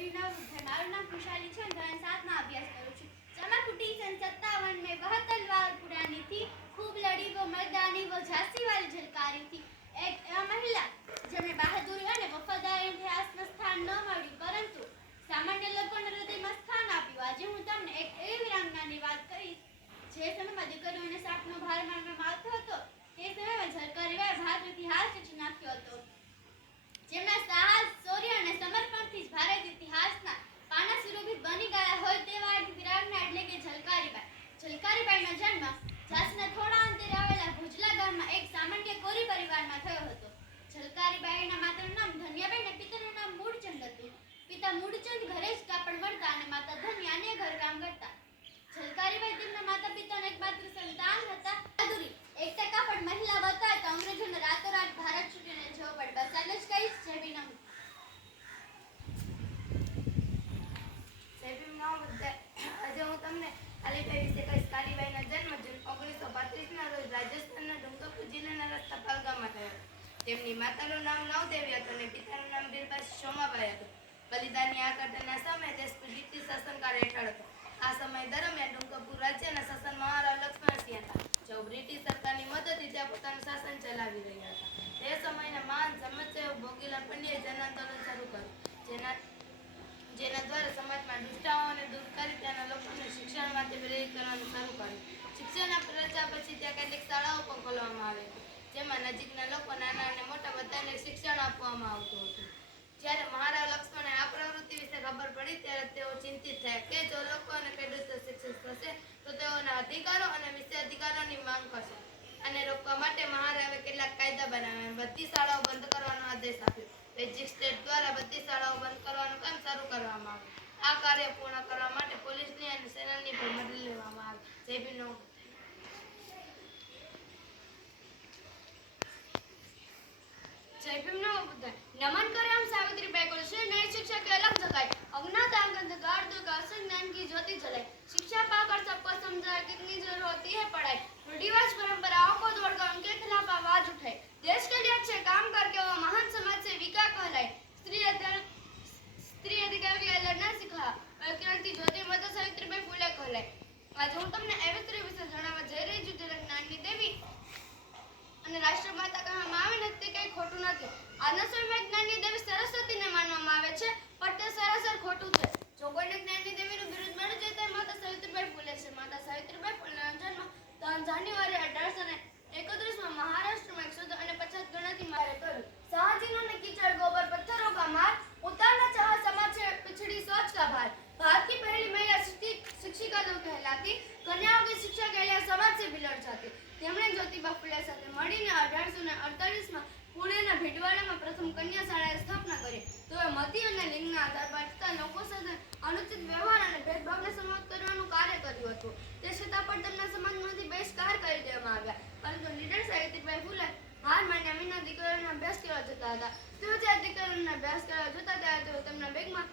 મારું નામ ખુશાલી છે. ધોરણ 7 માં અભ્યાસ કરું છું. चमक उठी सन 57 में वह तलवार पुरानी थी, खूब लड़ी वो मर्दानी वो झांसी वाली झलकारी थी. એક મહિલા જેમને બહાદુરી અને વફાદારી ઇતિહાસમાં સ્થાન ન મળ્યું, પરંતુ સામાન્ય લોકોના હૃદયમાં સ્થાન આપ્યું. આજે હું તમને એક એવી વીરાંગનાની વાત કહીશ જે સમયમાં દીકરીઓને સાપનો ભાર માનવામાં આવતો હતો. તે સમયમાં ઝલકારીબાએ ભારત ઇતિહાસ રચી નાખ્યો હતો. જેમના સાહસ, શૌર્ય અને સમર્પણથી જ ભારત ઇતિહાસના પાના સુરભિત બની ગયા હોય તેવા એક વીરાંગના એટલે કે ઝલકારીબાઈ. ઝલકારીબાઈનો જન્મ ઝાંસીના થોડા અંતરે આવેલા ભુજલા ગામમાં એક સામાન્ય કોરી પરિવારમાં થયો હતો. ઝલકારીબાઈના માતાનું નામ ધન્યાબાઈ અને પિતાનું નામ મૂળચંદ હતું. પિતા મૂળચંદ ઘરે જ કાપડ વણતા અને માતા ધન્યા અન્ય ઘરકામ કરતા. ઝલકારીબાઈ તેમના માતા પિતાના એકમાત્ર સંતાન હતા. બહાદુરી, એકતા, કાપડ, મહિલા બતાવતા અંગ્રેજોને રાતોરાત ભારત છૂટીને જવું પડે. બસ આટલું જ કહીશ. જય ભીમ. આજે હું તમને કાલીબાઈ વિશે કહીશ. કાલીબાઈનો જન્મ જૂન 1935ના રોજ રાજસ્થાનના ડુંગરપુર જિલ્લાના રસ્તાપાલ ગામમાં થયો. તેમની માતાનું નામ નવદેવી હતું અને પિતાનું નામ બીરબા સોમાબાઈ હતું. બલિદાનની આ ઘટનાના સમયે દેશ બ્રિટિશ શાસનકાળ હેઠળ હતો. આ સમય દરમિયાન ડુંગરપુર રાજ્યના શાસન મહારાવ લક્ષ્મણસિંહ હતા, જેઓ બ્રિટિશ સરકારની મદદથી ત્યાં પોતાનું શાસન ચલાવી રહ્યા હતા. તે સમયના મહાન સમાજસેવક ભોગીલાલ પંડ્યાએ જન આંદોલન શરૂ કર્યું, જેના દ્વારા સમાજમાં દુષ્ટાઓને દૂર કરી ત્યાંના લોકોને શિક્ષણ માટે પ્રેરિત કરવાનું શરૂ કર્યું. શિક્ષણના પ્રચાર પછી ત્યાં કેટલીક શાળાઓ પણ ખોલવામાં આવી હતી, જેમાં નજીકના લોકો નાના અને મોટા બધાને શિક્ષણ આપવામાં આવતું હતું. જ્યારે મહારાવ લક્ષ્મણે આ પ્રવૃત્તિ વિશે ખબર પડી ત્યારે તેઓ ચિંતિત થયા કે જો લોકો અને ખેડૂતો શિક્ષિત થશે તો તેઓના અધિકારો અને વિશેષાધિકારોની માંગ કરશે. આને રોકવા માટે મહારાવે કેટલાક કાયદા બનાવ્યા. બધી શાળાઓ બંધ કરવાનો આદેશ આપ્યો. મેજિસ્ટ્રેટ દ્વારા બધી શાળાઓ બંધ કરવાનું કામ શરૂ કરવામાં આવ્યું. આ કાર્ય પૂર્ણ કરવા માટે પોલીસની અને સેનાની પણ મદદ લેવામાં આવી. જય ભીમ. जय भीम नमो बुद्धाय. नमन करें हम सावित्रीबाई को से नई शिक्षा के अलग जगाए, अज्ञात अंधकार दूर कर असत ज्ञान की ज्योति जलाए. शिक्षा पाकर सबको समझाए कितनी जरूर होती है पढ़ाई. रूढ़िवाद परंपराओं को तोड़कर उनके खिलाफ आवाज उठाए. देश के लिए अच्छे काम करके वो महान समाज सेविका कहलाए. स्त्री अधिकार के लिए लड़ना सिखाया. क्रांति ज्योति माता सावित्रीबाई फूले कहलाए. आज હું તમને એવી સ્ત્રી વિશે જણાવવા જઈ રહી છું જેને જ્ઞાનની દેવી અને રાષ્ટ્રમાતા કહેવામાં આવે ને તે કંઈ ખોટું નથી. આજના સમયમાં જ્ઞાનની દેવી સરસ્વતીને માનવામાં આવે છે, પણ તે સરાસર ખોટું છે. જો કોઈને જ્ઞાનની દેવીનું બિરુદ મળી જાય તો માતા સાવિત્રીબાઈ ફૂલે છે. માતા સાવિત્રીબાઈ ફૂલેનો જન્મ 3 જાન્યુઆરી 1831માં મહારાષ્ટ્રમાં 150 ગણાથી મારે કર્યો. शाहजीनों ने कीचड़ गोबर पत्थरों का मार, उतारना चाहा समाज से पिछड़ी सोच का भार. भारत की पहली महिला शिक्षिका जो कहलाती, कन्याओं की शिक्षा के लिए समाज से बिलड़ जाती. તેમણે જ્યોતિબા ફૂલે સાથે મળીને 1848માં પુણેના ભીડવાડામાં પ્રથમ કન્યા શાળાની સ્થાપના કરી. તેઓએ મતી અને લિંગના આધાર પર થતા લોકો સાથે અનુચિત વ્યવહાર અને ભેદભાવને સમાપ્ત કરવાનું કાર્ય કર્યું હતું. તે છતાં પણ તેમના સમાજમાંથી બહિષ્કાર કરી દેવામાં આવ્યા. પરંતુ નીડર સાવિત્રીબાઈ ફૂલે હાર માન્યા વિના દીકરીઓને અભ્યાસ કરવા જતા હતા. તેઓ જ્યારે દીકરીઓને અભ્યાસ કરવા જતા ત્યારે તેઓ તેમના બેગમાં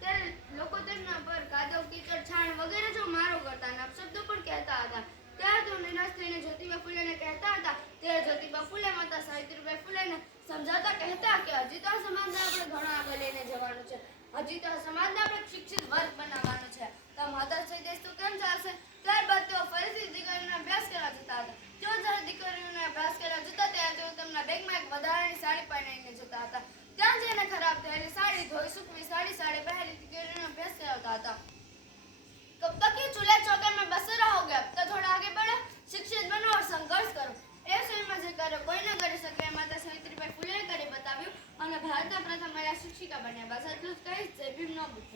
ત્યારે લોકો તેમના પર કાદવ, કીચડ, છાણ વગેરે જો મારો કરતા અને અપશબ્દો પણ કહેતા હતા. ત્યારે તેઓ નિરાશ થઈને જ્યોતિબા ફૂલેને કહેતા હતા. ત્યારે જ્યોતિબા ફૂલે માતા સાવિત્રીબાઈ ફૂલેને સમજાવતા કહેતા કે હજી તો આ સમાજને આપણે ઘણો આગળ લઈને જવાનું છે. હજી તો આ સમાજને આપણે શિક્ષિત વર્ગ બનાવવાનો છે. તો મધર થઈ દેશ તો કેમ ચાલશે? ત્યારબાદ તેઓ ફરીથી દીકરીઓને અભ્યાસ કરવા જતા હતા. તેઓ જ્યારે દીકરીઓને અભ્યાસ કરવા જતા ત્યારે તેઓ તેમના બેગમાં એક વધારાની સાડી પહેરીને જતા હતા. ત્યાં જઈને ખરાબ થયેલી સાડી ધોઈ સૂકવી સાડી પહેરી દીકરીઓને અભ્યાસ કરાવતા હતા. कब तक ये चूल्हे चौके में बसे रहोगे? अब तो थोड़ा आगे बढ़ो, शिक्षित बनो और संघर्ष करो. એ સમયમાં જે કાર્ય કોઈ ન કરી શકે માતા સાવિત્રીબાઈ ફૂલે કરી બતાવ્યું અને ભારતના પ્રથમ મહિલા શિક્ષિકા બન્યા. બસ એટલું જ કહીશ. જય ભીમ. ન બુદ્ધ.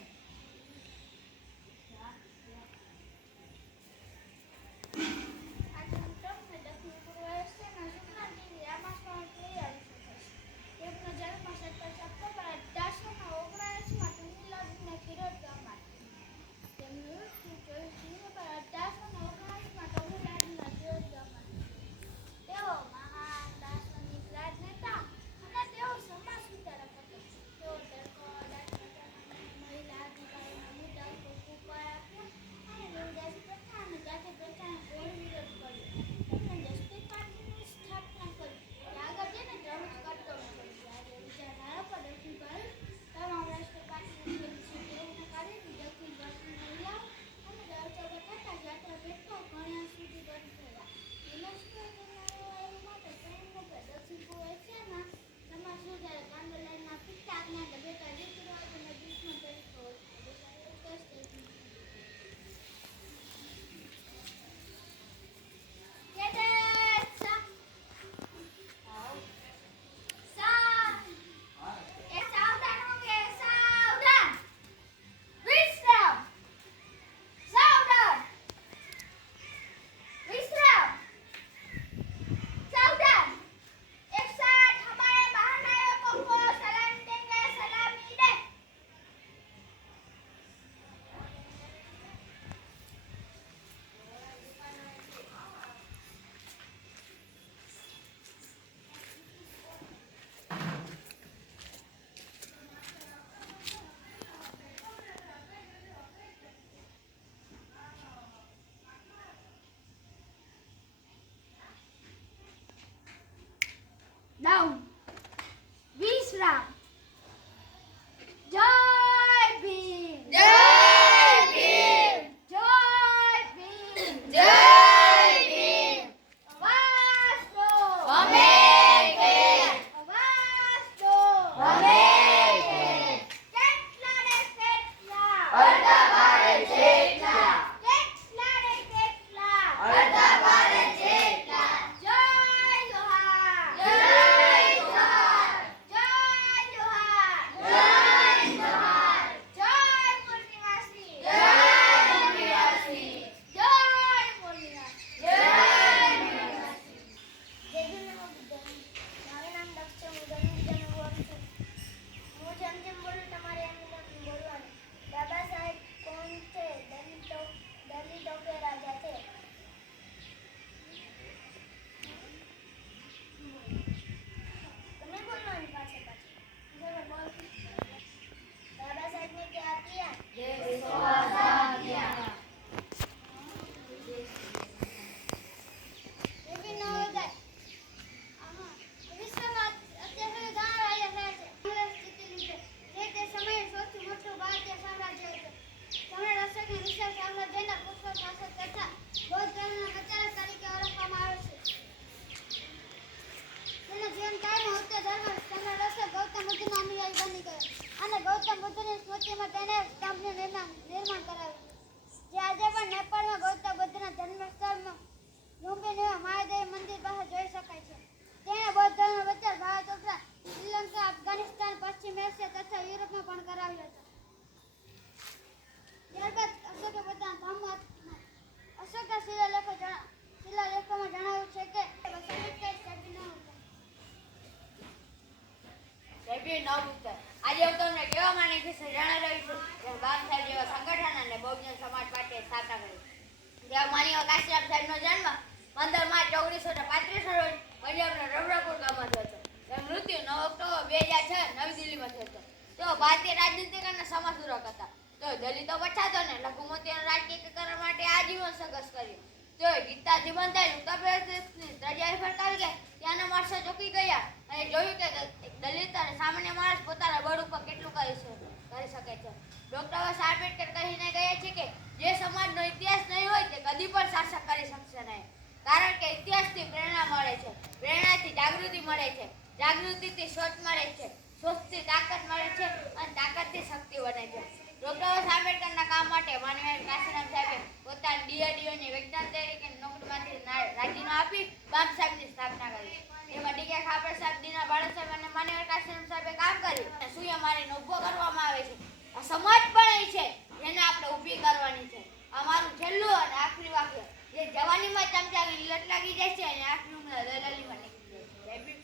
જયભીમ નવગુપ્ત. આજે હું તમને કહેવા માંગુ છું જણાવી છું કે બાપ સાહેબ જેવા સંગઠન અને બહુજન સમાજ માટે સ્થાપના કરી. જેવા માનીઓ કાશીરામ સાહેબનો જન્મ 15 માર્ચ 1935 રોજ પંજાબના રબરાપુર ગામમાં થયો હતો. તેમનું મૃત્યુ 9 ઓક્ટોબર 2006 નવી દિલ્હીમાં થયો હતો. તેઓ ભારતીય રાજનીતિક અને સમાજસુરક્ષ હતા. તેઓ દલિતો, પછાતો અને લઘુમતીઓના રાજકીયકરણ માટે આજીવન સંઘર્ષ કર્યો. તેઓ ગીતાજી બંધાઈ ઉત્તર પ્રદેશની ધજાએ ફરકાવી ગયા. ત્યાંના માણસો ચોંકી ગયા અને જોયું કે દલિત અને સામાન્ય માણસ પોતાના બળ ઉપર કેટલું કરી શકે છે. ડોક્ટર બાબાસાહેબ આંબેડકર કહીને ગયા છે કે જે સમાજનો ઇતિહાસ નહીં હોય તે કદી પણ શાસન કરી શકશે નહીં. કારણ કે ઇતિહાસથી પ્રેરણા મળે છે, પ્રેરણાથી જાગૃતિ મળે છે, જાગૃતિથી સોચ મળે છે, સોચથી તાકાત મળે છે અને તાકાતથી શક્તિ બને છે. ડોક્ટર બાબાસાહેબ આંબેડકરના કામ માટે માનનીય કાશીરામ સાહેબે પોતાની DRDOની વૈજ્ઞાનિક તરીકે નોકરીમાંથી રાજીનામું આપી બાપ સાહેબની સ્થાપના કરી. જેમાં DK ખાપર સાહેબ, દીના બાળક સાહેબ અને માનનીય કાશીરામ સાહેબે કામ કર્યું. સૂર્ય મારીને ઊભો કરવામાં આવે છે. આ સમાજ પણ એ છે જેને આપણે ઊભી કરવાની છે. આ મારું છેલ્લું અને આખરી વાક્ય. જે જવાનીમાં ચમચાની લત લાગી જાય છે અને આખરી ઉંમરે દલાલીમાં નીકળી જાય છે. જય ભીમ.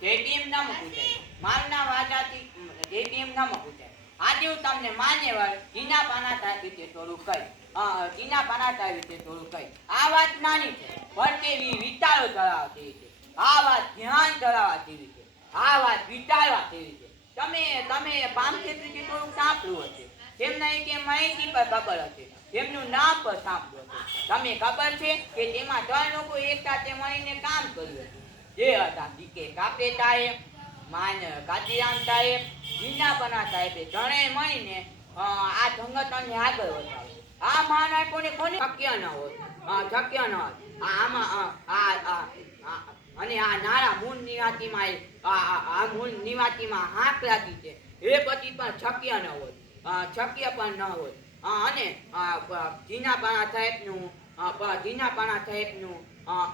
જય ભીમ નમો પૂજાય. મારું નામ આઝાદી જય ભીમ નમો પૂજાય. આજે હું તમને માન્યવર ચીના પાનાતા વિશે થોડું કહી. આ વાત નાની છે પણ તે વિચારો ધરાવવા જેવી છે. આ વાત ધ્યાન ધરાવવા જેવી છે. આ વાત વિચારવા જેવી છે. તમે પામક્ષેત્રીથી થોડુંક સાંભળ્યું હશે. તેમના એક માહિતી પર ખબર હશે. તેમનું નામ પર સાંભળ્યું હશે. તમને ખબર છે કે તેમાં 3 લોકો એક સાથે મળીને કામ કર્યું હતું. જે હતા DK કાપરે સાહેબ, કાશીરામ સાહેબ, જીનાપના સાહેબે ત્રણેય મળીને આ સંગઠનને આગળ વધાર્યું. આ મહાનાયકોને કોને શક્ય ન હોત. અને આ નારા મૂળ નિવાસીમાં હાંક લાગી છે એ પછી પણ શક્ય પણ ન હોત. અને જીનાપના સાહેબનું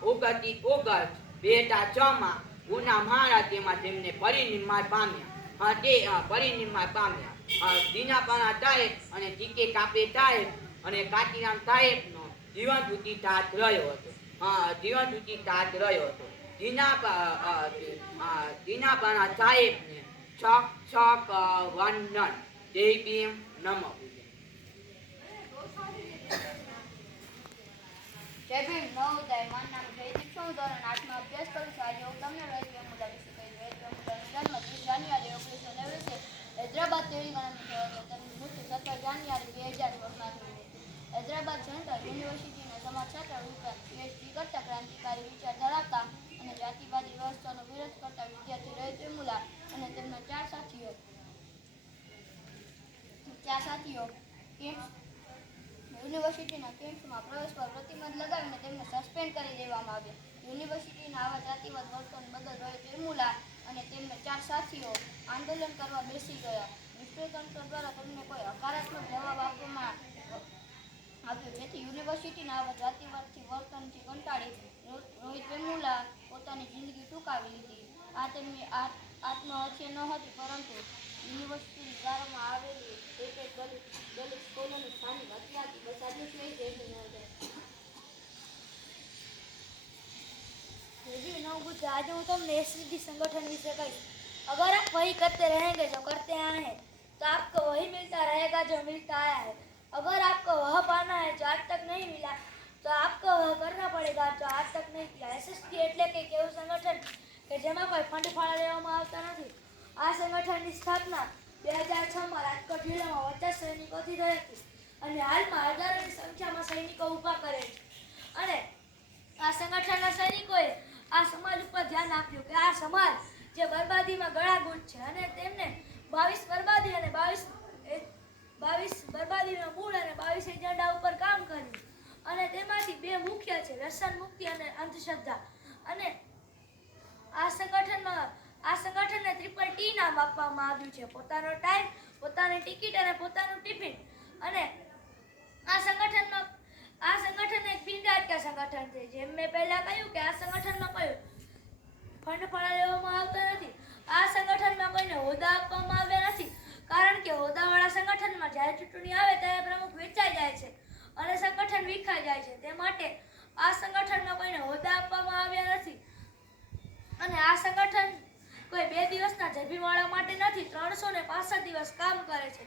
ઓગસ્ટ 2006 માં ઉના મહારાજ્યમાં તેમને પરિનિર્વાણ પામ્યા. દીનાપના સાહેબ અને DK કાપરે સાહેબ અને કાશીરામ સાહેબનો જીવન સુધી સાથ રહ્યો હતો. દીનાપના સાહેબને છક વંદન. જય ભીમ નમો પૂજાય. જય ભીમ નવોદય. મારું નામ જયદીપ છે. હું ધોરણ 8 માં અભ્યાસ કરું છું. આજે હું તમને રજત વેમુલા વિશે કહીશ. રજત વેમુલાનો જન્મ 30 જાન્યુઆરી 1990 હૈદરાબાદ તેલંગાણામાં થયો હતો. તેમનું મૃત્યુ 17 જાન્યુઆરી 2000 થયું. હૈદરાબાદ સેન્ટ્રલ યુનિવર્સિટીના સમાજશાસ્ત્ર ઉપરાંત PhD કરતા ક્રાંતિકારી વિચાર ધરાવતા અને જાતિવાદી વ્યવસ્થાનો વિરોધ કરતા વિદ્યાર્થી રજત વેમુલા અને તેમના 4 સાથીઓ યુનિવર્સિટીના કેમ્પસમાં પ્રવેશ પર પ્રતિબંધ લગાવીને તેમને સસ્પેન્ડ કરી દેવામાં આવ્યા. યુનિવર્સિટીના આવા જાતિવાદ વર્તન બદલ રજત વેમુલા અને તેમના 4 સાથીઓ આંદોલન કરવા બેસી ગયા. નિષ્ઠાતંત્ર દ્વારા તેમને કોઈ હકારાત્મક જવાબ આપવામાં આવ્યો, જેથી યુનિવર્સિટીના આવા જાતિવાદથી વર્તનથી કંટાળી રજત વેમુલા પોતાની જિંદગી ટૂંકાવી લીધી. આ તેમની આત્મહત્યા ન હતી, પરંતુ યુનિવર્સિટી વિસ્તારમાં આવેલી એક દલિત સ્કૂલોની સ્થાનિક હત્યા હતી. બસ આટલું જ કહી. જય ભીમ નવોદય. आज હું તમને SCD संगठन विषय कही. अगर आप वही करते रहेंगे जो करते आए हैं तो आपको वही मिलता रहेगा जो मिलता आया है. अगर आपको वह पाना है जो आज तक नहीं मिला तो आपको वह करना पड़ेगा जो आज तक नहीं किया. SSD એટલે કે એવું સંગઠન કે જેમાં કોઈ ફંડ ફાળા લેવામાં આવતા નથી. આ સંગઠનની સ્થાપના 2006 માં રાજકોટ જિલ્લામાં 50 સૈનિકોથી થઈ હતી અને હાલમાં હજારોની સંખ્યામાં સૈનિકો ઊભા કરે છે. અને આ સંગઠનના સૈનિકોએ આ સમાજ ઉપર ધ્યાન આપ્યું કે આ સમાજ જે બરબાદીમાં ગળાગૂંચ છે અને તેમને 22 બરબાદી અને 22 બરબાદીનો મૂળ અને 22 એજન્ડા ઉપર કામ કર્યું. અને તેમાંથી 2 મુખ્ય છે, વ્યસન મુક્તિ અને અંધશ્રદ્ધા. અને આ સંગઠનને TTT નામ આપવામાં આવ્યું છે. પોતાનો ટાઈમ, પોતાની ટિકિટ અને પોતાનું ટિફિન. અને આ સંગઠન એક બિનરાજકીય સંગઠન છે. જેમ મેં પહેલા કહ્યું કે આ સંગઠનમાં કોઈ ફંડ ફાળા લેવામાં આવતા નથી. આ સંગઠનમાં કોઈને હોદ્દા આપવામાં આવ્યા નથી, કારણ કે હોદ્દાવાળા સંગઠનમાં જ્યારે ચૂંટણી આવે ત્યારે પ્રમુખ વેચાઈ જાય છે અને સંગઠન વિખાઈ જાય છે. તે માટે આ સંગઠનમાં કોઈને હોદ્દા આપવામાં આવ્યા નથી અને આ સંગઠન કોઈ 2 દિવસના ઝડપી માળા માટે નથી, 365 દિવસ કામ કરે છે.